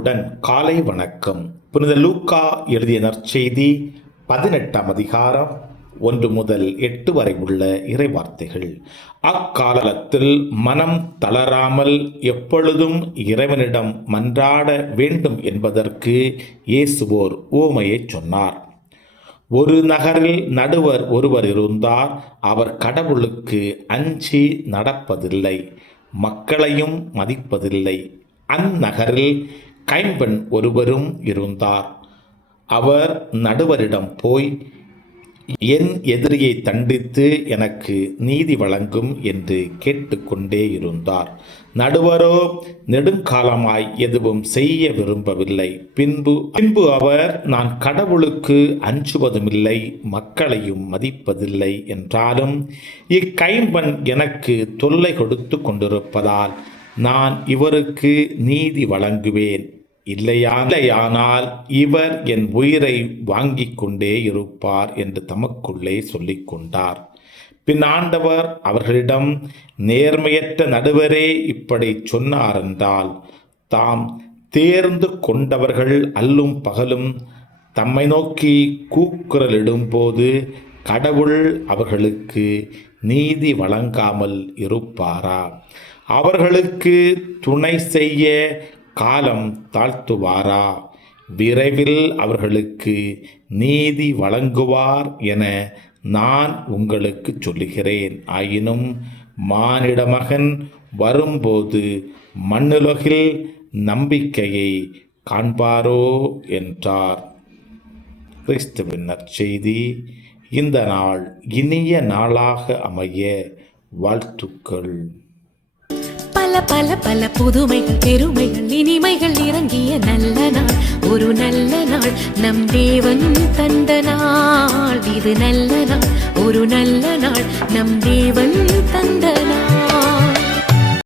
அன்புடன் காலை வணக்கம். புனித லூக்கா எழுதிய நற்செய்தி 18ஆம் அதிகாரம் 1 முதல் 8 வரை உள்ள இறைவார்த்தைகள். அக்காலத்தில் மனம் தளராமல் எப்பொழுதும் இறைவனிடம் மன்றாட வேண்டும் என்பதற்கு இயேசுவோர் உவமையை சொன்னார். ஒரு நகரில் நடுவர் ஒருவர் இருந்தார். அவர் கடவுளுக்கு அஞ்சி நடப்பதில்லை, மக்களையும் மதிப்பதில்லை. அந்நகரில் கைம்பெண் ஒருவரும் இருந்தார். அவர் நடுவரிடம் போய், என் எதிரியை தண்டித்து எனக்கு நீதி வழங்கும் என்று கேட்டுக்கொண்டே இருந்தார். நடுவரோ நெடுங்காலமாய் எதுவும் செய்ய விரும்பவில்லை. பின்பு அவர், நான் கடவுளுக்கு அஞ்சுவதுமில்லை, மக்களையும் மதிப்பதில்லை என்றாலும் இக்கைம்பெண் எனக்கு தொல்லை கொடுத்து கொண்டிருப்பதால் நான் இவருக்கு நீதி வழங்குவேன். இல்லையானால் இவர் என் உயிரை வாங்கிக் கொண்டே இருப்பார் என்று தமக்குள்ளே சொல்லிக் கொண்டார். பின் ஆண்டவர் அவர்களிடம், நேர்மையற்ற நடுவரே இப்படி சொன்னாரென்றால், தாம் தேர்ந்து கொண்டவர்கள் அல்லும் பகலும் தம்மை நோக்கி கூக்குரலிடும்போது கடவுள் அவர்களுக்கு நீதி வழங்காமல் இருப்பாரா? அவர்களுக்கு துணை செய்ய காலம் தாழ்த்துவாரா? விரைவில் அவர்களுக்கு நீதி வழங்குவார் என நான் உங்களுக்கு சொல்லுகிறேன். ஆயினும் மானிட மகன் வரும்போது மண்ணுலகில் நம்பிக்கையை காண்பாரோ என்றார். கிறிஸ்துவின் நற்செய்தி. இந்த நாள் இனிய நாளாக அமைய வாழ்த்துக்கள். பல பல பல புதுமைகள், பெருமைகள், இனிமைகள் இறங்கிய நல்ல நாள், ஒரு நல்ல நாள், நம் தேவன் தந்த நாள். இது நல்ல நாள், ஒரு நல்ல நாள், நம் தேவன் தந்த நாள்.